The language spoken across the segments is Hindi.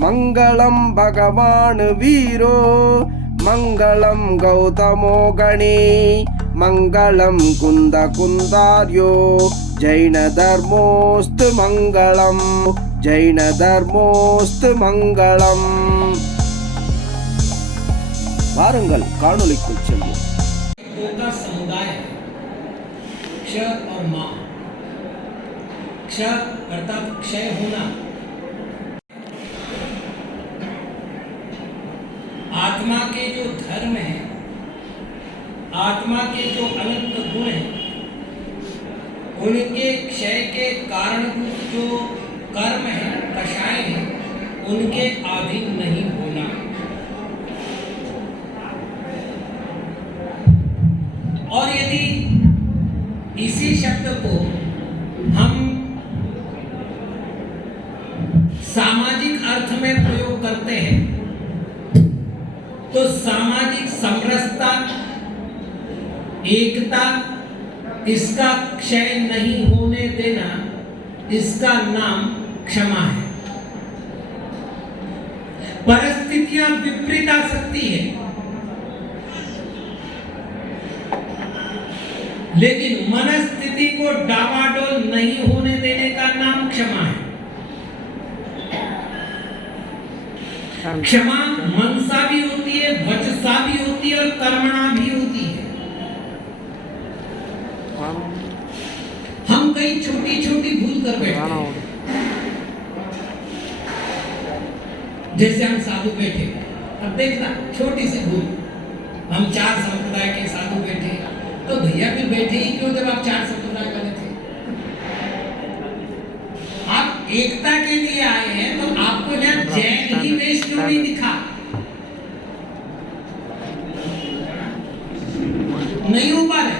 मंगलम भगवान वीरो मंगलम गौतमो गणी मंगलम कुंद कुंदार्यो जैन धर्मोस्तु मंगलम जैन धर्मोस्तु मंगलम। வாருங்கள் காணொளிக்குள் செல்வோம்। का समुदाय क्ष और मा। क्ष अर्थात क्षय होना, आत्मा के जो धर्म है, आत्मा के जो अनंत गुण हैं, उनके क्षय के कारणभूत जो कर्म है, कषाय है, उनके अधीन नहीं होना। और यदि इसी शब्द को हम सामाजिक अर्थ में प्रयोग करते हैं तो सामाजिक समरसता, एकता, इसका क्षय नहीं होने देना, इसका नाम क्षमा है। परिस्थितियां विपरीत आ सकती है, लेकिन मनस्थिति को डावाडोल नहीं होने देने का नाम क्षमा है। क्षमा मनसा भी होती है, वचसा भी होती है और कर्मणा भी होती है। हम कई छोटी छोटी भूल कर बैठते हैं। जैसे हम साधु बैठे, अब देखना छोटी सी भूल, हम 4 संप्रदाय के साधु बैठे, तो भैया फिर बैठे ही क्यों जब आप 4 संप्रदाय वाले थे? आप एकता के लिए आए हैं तो आपको यहाँ जैन ही वेश क्यों नहीं दिखा? नहीं हो पा रहे।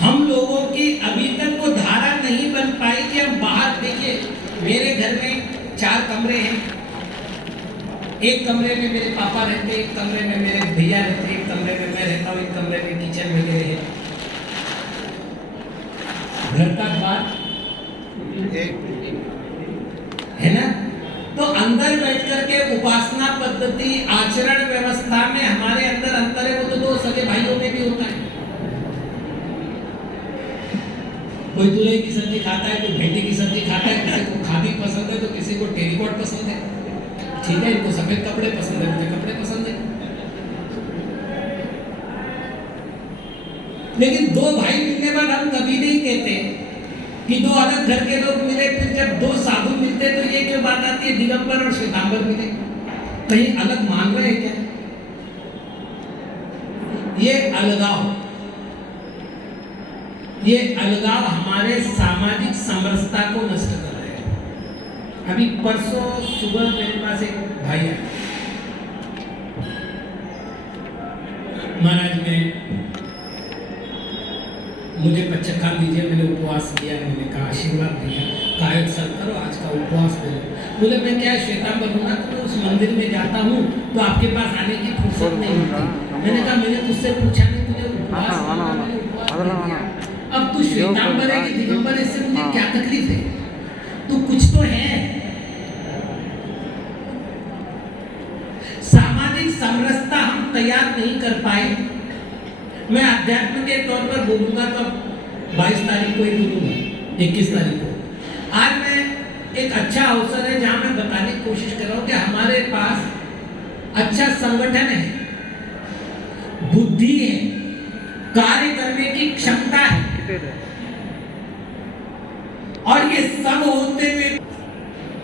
हम लोगों की अभी तक वो धारा नहीं बन पाई कि हम बाहर, देखिए मेरे घर में 4 कमरे हैं। एक कमरे में मेरे पापा रहते, एक कमरे में मेरे भैया रहते, एक कमरे में मैं रहता हूँ, एक कमरे में किचन वगैरह है। घर का द्वार है ना? तो अंदर बैठ करके उपासना पद्धति, आचरण व्यवस्था में हमारे अंदर अंतर है। वो तो 2 सगे भाइयों में भी होता है। कोई तुरई की सब्जी खाता है, कोई भिंडी की सब्जी खाता है, किसी को खादी पसंद है तो किसी को टेरीकॉट पसंद है। ठीक है, इनको सफेद कपड़े पसंद है, मुझे कपड़े पसंद है। लेकिन 2 भाई मिलने बाद हम कभी नहीं कहते कि 2 अलग घर के लोग मिले, फिर जब 2 साधु मिलते तो ये क्यों बात आती है दिगंबर और श्वेतांबर मिले? कहीं अलग मान रहे हैं क्या? ये अलगाव हमारे सामाजिक समरसता को नष्ट कर रहे हैं। अभी परसों सुबह मेरे पास एक भाई है, महाराज में मुझे पच्चखा दीजिए, मैंने उपवास किया, मैंने कहा आशीर्वाद दिया, कहा एक सर करो आज का उपवास दे लो। बोले मैं क्या श्वेतांबर हूँ ना, तो मैं उस मंदिर में जाता हूँ तो आपके पास आने की फुर्सत नहीं होती। मैंने कहा मैंने तुझसे पूछा नहीं, तुझे उपवास, अब तू श्वेतांबर है कि दिगंबर, इससे मुझे क्या तकलीफ है? तू कुछ तो है। सामाजिक समरसता हम तैयार नहीं कर पाए। मैं अध्यात्म के तौर पर बोलूंगा तो 22 तारीख को ही बोलूंगा, 21 तारीख को। आज मैं एक अच्छा अवसर है जहां मैं बताने की कोशिश कर रहा हूं कि हमारे पास अच्छा संगठन है, बुद्धि है, कार्य करने की क्षमता है, और ये सब होते हुए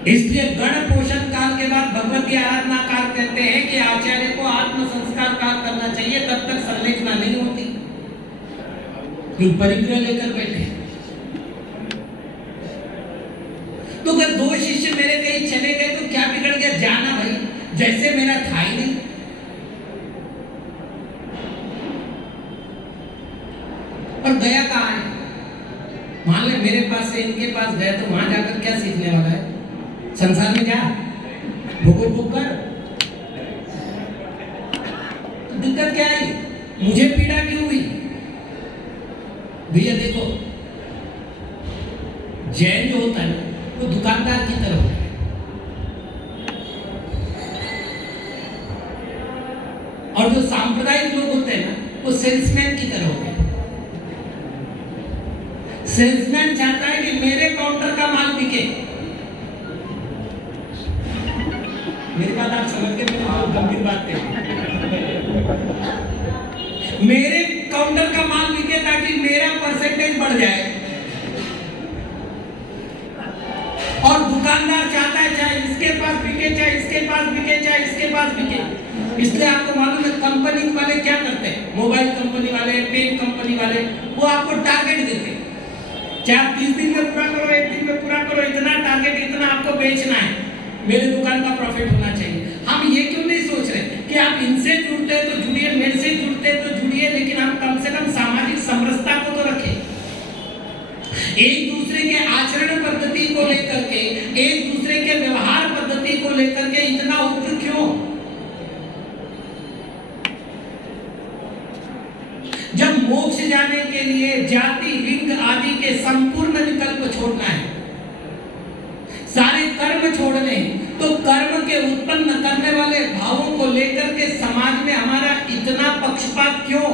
इसलिए गण पोषण काल के बाद भगवती आराधना काल कहते हैं कि आचार्य को आत्म संस्कार काल करना चाहिए, तब तक संलेखना नहीं होती। परिग्रह लेकर बैठे तो अगर 2 शिष्य मेरे कहीं चले गए तो क्या बिगड़ गया? जाना भाई, जैसे मेरा था ही नहीं। और गया कहाँ है? मान ले मेरे पास से इनके पास गए तो वहां जाकर क्या सीखने वाला है? संसार में जा भोग कर, तो दिक्कत क्या आई? मुझे पीड़ा क्यों हुई? भैया देखो, जैन जो होता है वो दुकानदार की तरह होता है। और जो सांप्रदायिक लोग होते हैं ना, वो सेल्समैन की तरह होते हैं। सेल्समैन चाहता है कि मेरे काउंटर का माल बिके। मेरी बात आप समझ के, मैंने बहुत गंभीर बात कही। मेरे काउंटर का माल बिके ताकि मेरा परसेंटेज बढ़ जाए। और दुकानदार चाहता है चाहे इसके पास बिके, चाहे इसके पास बिके, चाहे इसके पास बिके। इसलिए आपको मालूम है कंपनी वाले क्या करते हैं, मोबाइल कंपनी वाले, पेन कंपनी वाले, वो आपको टारगेट देते हैं। चाहे 30 दिन में पूरा करो, 1 दिन में पूरा करो, इतना टारगेट, इतना आपको बेचना है, मेरे दुकान का प्रॉफिट होना चाहिए। हम ये क्यों नहीं सोच रहे कि आप इनसे जुड़ते हैं तो जुड़िए, मेरे से जुड़ते हैं तो जुड़िए, लेकिन हम कम से कम सामाजिक समरसता को तो रखें। एक दूसरे के आचरण पद्धति को लेकर के, एक दूसरे के व्यवहार पद्धति को लेकर के इतना उग्र क्यों? जब मोक्ष जाने के लिए जाति, लिंग आदि के संपूर्ण विकल्प छोड़ना है, सारे कर्म छोड़ने, तो कर्म के उत्पन्न करने वाले भावों को लेकर के समाज में हमारा इतना पक्षपात क्यों?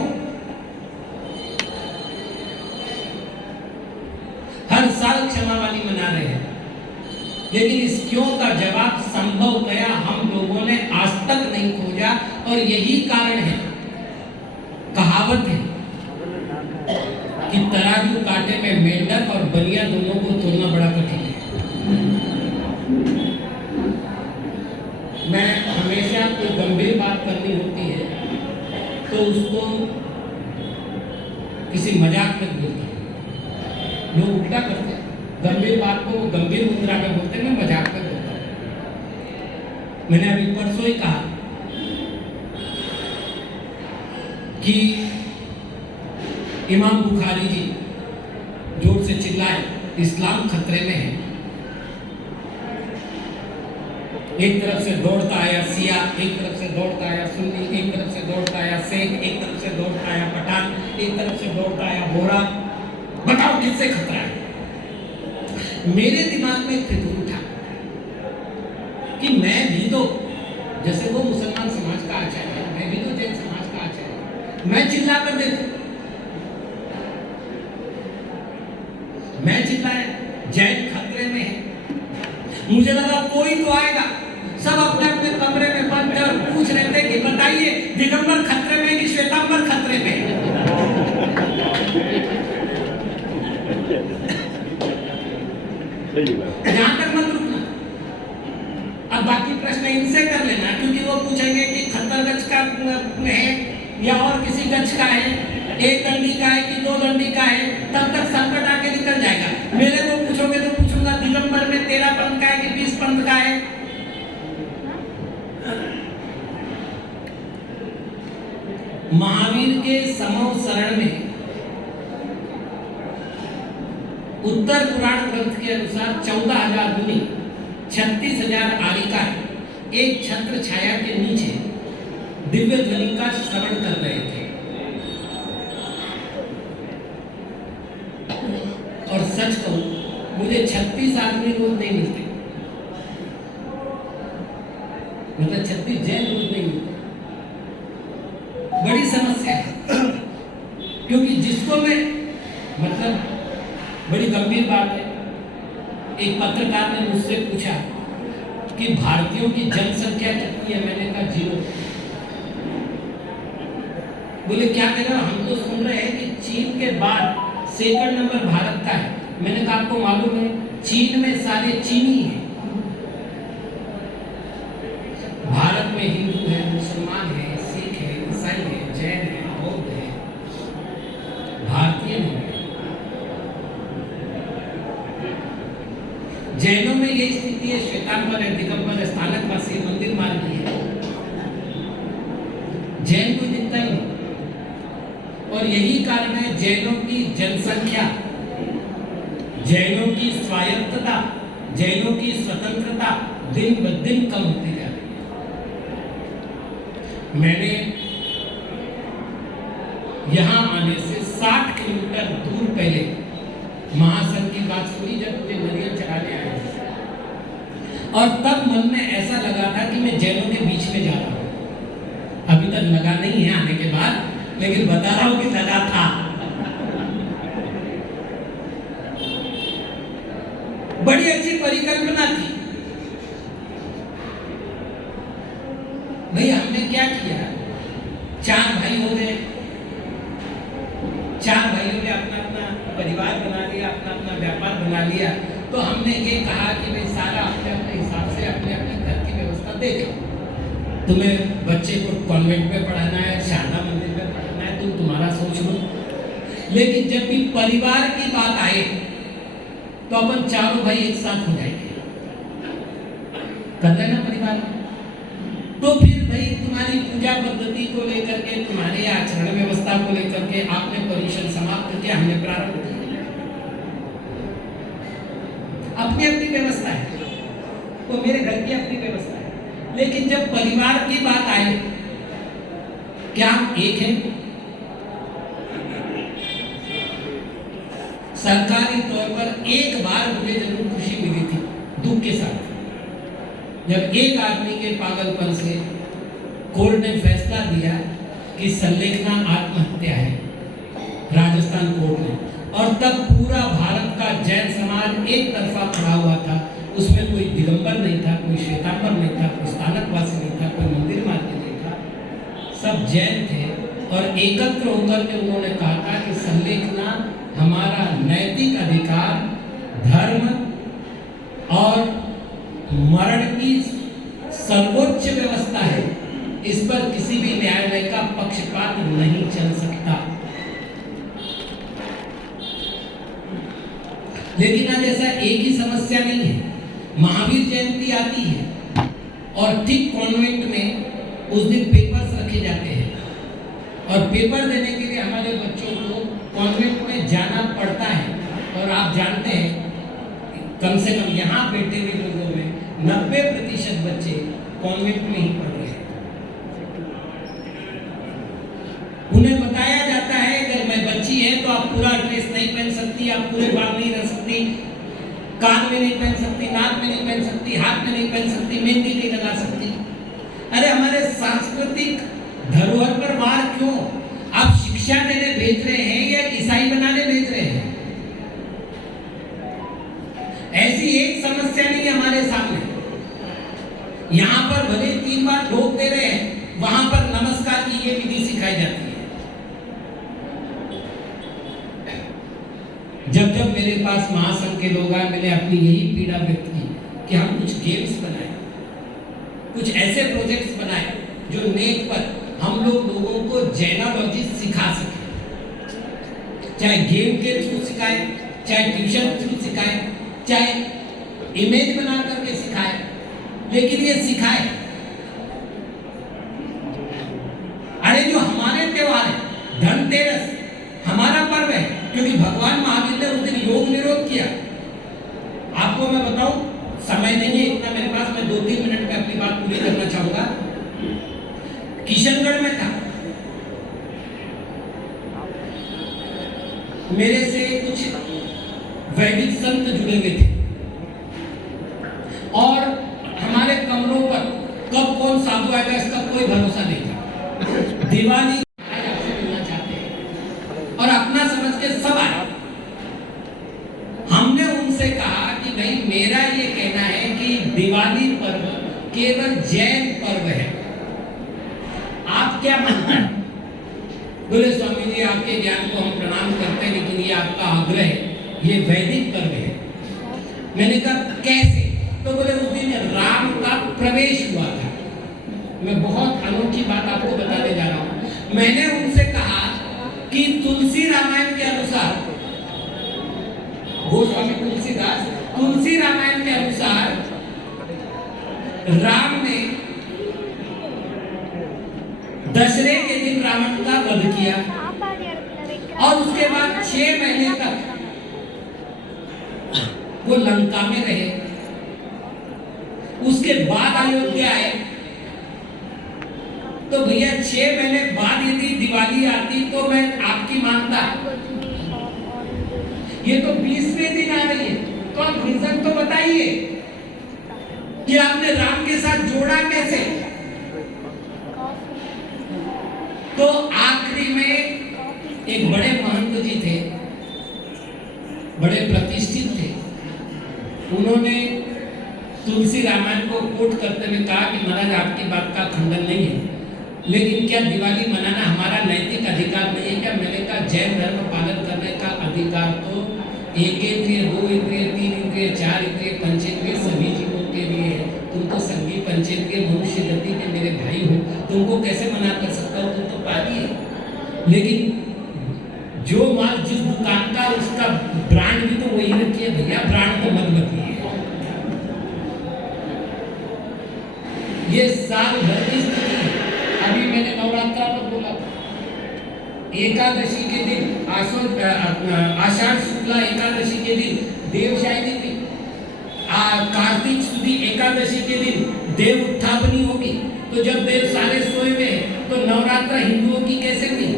हर साल क्षमा वाली मना रहे हैं, लेकिन इस क्यों का जवाब संभवतया हम लोगों ने आज तक नहीं खोजा। और यही कारण है, कहावत है कि तराजू कांटे में मेंढक और बलिया दोनों को तोड़ना बड़ा कठिन है। मैं हमेशा कोई गंभीर बात करनी होती है तो उसको किसी मजाक में बोलता हूँ। लोग उल्टा करते हैं, गंभीर बात को गंभीर मुद्रा में बोलते हैं, मैं मजाक में बोलता हूँ। मैंने अभी परसों ही कहा कि इमाम बुखारी जी जोर से चिल्लाए, इस्लाम खतरे में है। एक तरफ से दौड़ता आया सिया, एक तरफ से दौड़ता आया सुन्नी, एक तरफ से दौड़ता आया शेख, एक तरफ से दौड़ता आया पठान, एक तरफ से दौड़ता आया बोरा। बताओ किससे खतरा है? मेरे दिमाग में फितूर उठा कि मैं भी तो, जैसे वो मुसलमान समाज का आचार्य है, मैं भी तो जैन समाज का आचार्य, मैं चिल्ला कर देखूं। मैं चिल्लाया जैन खतरे में है। मुझे लगा कोई तो आएगा, सब अपने अपने कमरे में बंद थे और पूछ रहे थे कि बताइए दिगंबर खतरे में कि श्वेतांबर खतरे में? यहां तक मत रुकना, अब बाकी प्रश्न इनसे कर लेना, क्योंकि वो पूछेंगे कि 70 गज का है या और किसी गज का है, 1 डंडी का है कि 2 डंडी का है, तब तक संकट आके निकल जाएगा। मेरे को पूछोगे तो पूछूंगा दिगंबर में 13 पंथ का है कि 20 पंथ का है? महावीर के समव शरण में उत्तर पुराण ग्रंथ के अनुसार 14,000 मुनि, 36,000 आरिका एक छत्र छाया के नीचे दिव्य ध्वनि का श्रवण कर रहे थे। और सच कहूं, मुझे 36 आदमी रोज नहीं मिलते, मतलब 36 जैन रोज नहीं मिलते। बड़ी समस्या है, क्योंकि जिसको मैं, मतलब बड़ी गंभीर बात है। एक पत्रकार ने मुझसे पूछा कि भारतीयों की जनसंख्या कितनी है? मैंने कहा 0। बोले क्या कह रहे हो? हम तो सुन रहे हैं कि चीन के बाद सेकंड नंबर भारत का है। मैंने कहा आपको मालूम है चीन में सारे चीनी हैं, भारत में हिंदू है, मुसलमान है, सिख है, ईसाई है, जैन है, बौद्ध है, भारतीय नहीं। जैनों में यही स्थिति है, श्वेतांबर है, दिगंबर, स्थानकवासी, मंदिर मार्गी है, जैन कोई दिखता ही नहीं। और यही कारण है जैनों की जनसंख्या, जैनों की स्वायत्तता, जैनों की स्वतंत्रता दिन ब दिन कम होती जा रही है। मैंने यहां आने से 60 किलोमीटर दूर पहले महासंघ की बात सुनी जब मुझे नरियल चढ़ाने आए, और तब मन में ऐसा लगा था कि मैं जैनों के बीच में जा रहा हूं। अभी तक तक लगा नहीं है आने के बाद, लेकिन बता रहा हूं कि लगा था। बड़ी अच्छी परिकल्पना थी। भाई हमने क्या किया, 4 भाई हो गए, 4 भाइयों ने अपना अपना परिवार बना लिया, अपना अपना व्यापार बना लिया। तो हमने ये कहा कि भाई सारा अपने अपने हिसाब से अपने अपने घर की व्यवस्था देख लो। तुम्हें बच्चे को कॉन्वेंट में पढ़ाना है, शारदा मंदिर में पढ़ाना है, तुम तुम्हारा सोच लो। लेकिन जब भी परिवार की बात आए तो अपन चारों भाई एक साथ हो जाएंगे, कर रहे ना परिवार। तो फिर भाई तुम्हारी पूजा पद्धति को लेकर के, तुम्हारे आचरण व्यवस्था को लेकर के आपने परमिशन समाप्त करके हमने प्रारंभ किया। अपनी अपनी व्यवस्था है, तो मेरे घर की अपनी व्यवस्था है। लेकिन जब परिवार की बात आए, क्या हम एक हैं? सरकारी तौर पर एक बार मुझे जरूर खुशी मिली थी, दुख के साथ, जब एक आदमी के पागलपन से कोर्ट ने फैसला दिया कि संलेखना आत्महत्या है, राजस्थान कोर्ट ने। और तब पूरा भारत का जैन समाज एक तरफा खड़ा हुआ था, उसमें कोई दिगंबर नहीं था, कोई श्वेतांबर नहीं था, कोई स्थानकवासी नहीं था, कोई मंदिर मार्गी नहीं था, सब जैन थे। और एकत्र होकर के उन्होंने कहा था कि संलेखना हमारा नैतिक अधिकार, धर्म और मरण की सर्वोच्च व्यवस्था है, इस पर किसी भी न्यायालय का पक्षपात नहीं चल सकता। लेकिन आज ऐसा एक ही समस्या नहीं है। महावीर जयंती आती है और ठीक कॉन्वेंट में उस दिन पेपर्स रखे जाते हैं, और पेपर देने के लिए हमारे बच्चों को कॉन्वेंट में जाना पड़ता है। और आप जानते हैं, कम से कम यहाँ बैठे हुए लोगों में 90% बच्चे कॉन्वेंट में ही पढ़ रहे हैं। उन्हें बताया जाता है अगर मैं बच्ची है तो आप पूरा ड्रेस नहीं पहन सकती, आप पूरे बाल नहीं रख सकती, कान में नहीं पहन सकती, नाक में नहीं पहन सकती, हाथ में नहीं पहन सकती, मेहंदी नहीं लगा सकती। अरे हमारे सांस्कृतिक धरोहर पर वार क्यों? आप शिक्षा देने भेज रहे हैं या ईसाई बनाने भेज रहे हैं? ऐसी एक समस्या नहीं है हमारे सामने। यहाँ पर भले 3 बार ढोक दे रहे हैं, वहां पर नमस्कार की ये विधि सिखाई जाती है। जब जब मेरे पास महासंघ के लोग आए, मैंने अपनी यही पीड़ा व्यक्त की कि हम कुछ गेम्स बनाए, कुछ ऐसे प्रोजेक्ट्स बनाए जो नेट पर हम लोगों को जैनोलॉजी सिखा सके। चाहे गेम के थ्रू सिखाए, चाहे ट्यूशन थ्रू सिखाए, चाहे इमेज बना करके सिखाए, लेकिन ये सिखाए। अरे जो हमारे त्योहार है, धनतेरस हमारा पर्व है, क्योंकि भगवान महावीर ने उस दिन योग निरोध किया। आपको मैं बताऊं, समय नहीं है इतना मेरे पास, मैं 2-3 मिनट में अपनी बात पूरी करना चाहूंगा। किशनगढ़ में था, मेरे से कुछ वैदिक संत जुड़े हुए थे, और हमारे कमरों पर कब कौन साधु आएगा इसका कोई भरोसा नहीं था। दिवाली आपसे मिलना चाहते हैं और अपना समझ के सब आए। हमने उनसे कहा कि भाई मेरा ये कहना है कि दिवाली पर्व केवल जैन पर्व है, आप क्या मानते हैं? बोले स्वामी जी आपके ज्ञान को हम प्रणाम करते हैं, लेकिन ये आपका आग्रह है, ये वैदिक पर्व है। मैंने कहा कैसे? तो बोले उस दिन राम का प्रवेश हुआ था। मैं बहुत अनोखी बात आपको बताने जा रहा हूं। मैंने उनसे कहा कि तुलसी रामायण के अनुसार, गोस्वामी तुलसीदास, तुलसी रामायण के अनुसार राम ने दशहरे के दिन रावण का वध किया, और उसके बाद 6 महीने तक वो लंका में रहे। उसके बाद अयोध्या आए। तो भैया 6 महीने बाद यदि दिवाली आती तो मैं आपकी मानता। ये तो 20वें दिन आ रही है, तो आप रीजन तो बताइए कि आपने राम के साथ जोड़ा कैसे? तो आखिरी में एक बड़े महंत जी थे, बड़े प्रतिष्ठित थे, उन्होंने तुलसी रामायण को कोट करते हुए कहा कि महाराज आपकी बात का खंडन नहीं है, लेकिन क्या दिवाली मनाना हमारा नैतिक अधिकार नहीं है क्या? मैंने कहा जैन धर्म पालन करने का अधिकार तो एक इंद्रिय, दो इंद्रिय, तीन इंद्रिय, चार इंद्रिय, पंचेंद्रिय सभी जीवों के लिए है। तुम तो संगी पंचेंद्रिय मनुष्य गति के मेरे भाई हो, तुमको कैसे मना कर सकता हो? तुम तो पापी है। लेकिन जो माल जिस दुकान का उसका ब्रांड भी तो वही रखिए भैया, ब्रांड तो मत बदलिए। ये साल भर की स्थिति है। अभी मैंने नवरात्रा पर बोला था, एकादशी के दिन आषाढ़ शुक्ला एकादशी के दिन देवशायनी थी, कार्तिक शुदी एकादशी के दिन देव उत्थापनी होगी। तो जब देव सारे सोए हुए हैं तो नवरात्रा हिंदुओं की कैसे हुई?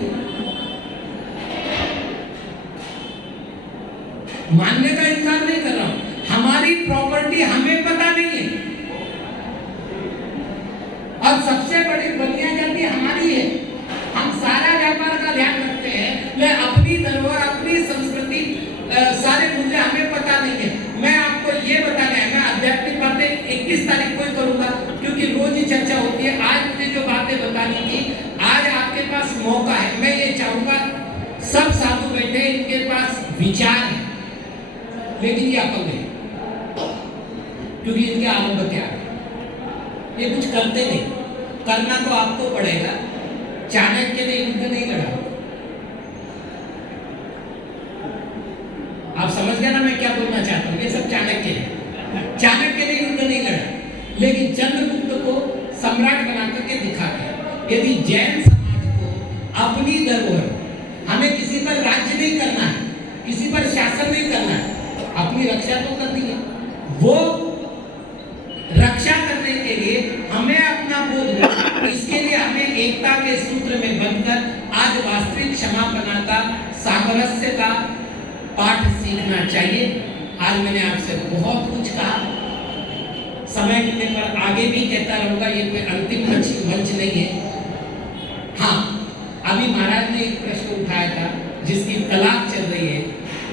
मानने का इनकार नहीं कर रहा हूं, हमारी प्रॉपर्टी हमें पता नहीं है और सबसे बड़ी बलिया जाति हमारी है। हम सारा व्यापार का ध्यान रखते हैं, लेकिन अपनी धरोहर, अपनी संस्कृति, सारे मूल्य हमें पता नहीं है। मैं आपको ये बताना है, मैं आध्यात्मिक बातें 21 तारीख को ही करूंगा क्योंकि रोज ही चर्चा होती है। आज मुझे जो बातें बतानी थी, आज आपके पास मौका है। मैं ये चाहूंगा सब साधु बैठे, इनके पास विचार है लेकिन ये अकल नहीं, क्योंकि इनके आरंभ क्या है, ये कुछ करते नहीं। करना तो आपको पड़ेगा। चाणक्य ने युद्ध नहीं लड़ा, आप समझ गए ना मैं क्या बोलना चाहता हूँ? ये सब चाणक्य है। चाणक्य ने युद्ध नहीं लड़ा, लेकिन चंद्रगुप्त को सम्राट बना करके दिखा दिया। यदि जैन समाज को अपनी धरोहर, हमें किसी पर राज्य नहीं करना है, किसी पर शासन नहीं करना है, अपनी रक्षा तो करनी है। वो रक्षा करने के लिए हमें अपना बोध हो, इसके लिए हमें एकता के सूत्र में बंधकर आज वास्तविक क्षमापना का, सामरस्य का पाठ सीखना चाहिए। आज मैंने आपसे बहुत कुछ कहा, समय मिलने पर आगे भी कहता रहूंगा, ये कोई अंतिम मंच नहीं है। हाँ, अभी महाराज ने एक प्रश्न उठाया था, जिसकी तलाक चल रही है,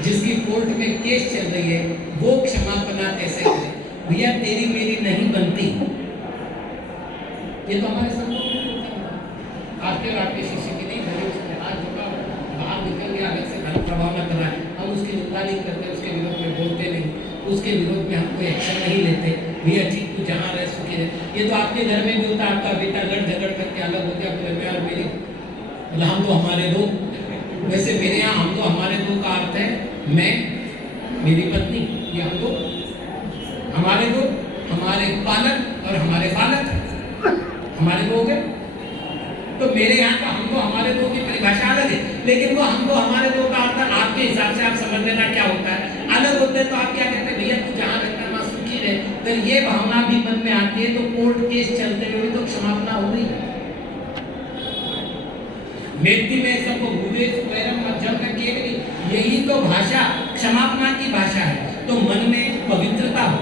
जिसकी कोर्ट में केस चल रही है, वो क्षमापना कैसे करे? भैया तेरी मेरी नहीं बनती, ये तो हमारे सब लोग आपके और आपके शिष्य की नहीं बनी। उसने आज होगा बाहर निकल गया, अलग से धर्म प्रभाव न कर रहा है, हम उसकी निंदा नहीं करते, उसके विरोध में बोलते नहीं, उसके विरोध में हम कोई एक्शन नहीं लेते। भैया जी तू जहाँ रहे सुखी रहे। ये तो आपके घर में भी होता, आपका बेटा लड़ झगड़ करके अलग हो गया, बोले मैं और मेरी, मतलब हम तो हमारे दो। वैसे मेरे यहाँ हम तो हमारे दो का अर्थ है मैं, मेरी पत्नी, ये हम दो, हमारे दो, हमारे पालक और हमारे बालक, हमारे दो हो गए। तो मेरे यहाँ का हम दो हमारे दो की परिभाषा अलग है, लेकिन वो हम दो हमारे दो का अर्थ आपके हिसाब से आप समझ लेना क्या होता है। अलग होते हैं तो आप क्या कहते हैं? भैया तू जहाँ रहता है वहाँ सुखी रहे। अगर ये भावना भी मन में आती है तो कोर्ट केस चलते हुए तो क्षमापना हो गई। व्यक्ति में सबको भूले स्वयं मध्यम में केवली, यही तो भाषा क्षमापना की भाषा है। तो मन में पवित्रता हो,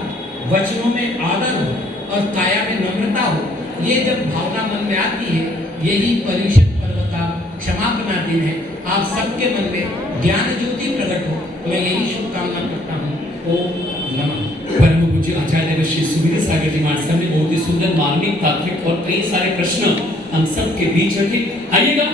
वचनों में आदर हो और काया में नम्रता हो, ये जब भावना मन में आती है, यही परिषद पर्व का क्षमापना दिन है। आप सबके मन में ज्ञान ज्योति प्रकट हो, मैं यही शुभकामना करता हूँ। ओम नमः। परम पूज्य आचार्य श्री सुवीर सागर जी महाराज साहब ने बहुत ही सुंदर, मार्मिक, तात्विक और कई सारे प्रश्न हम सब के बीच रखे। आइएगा।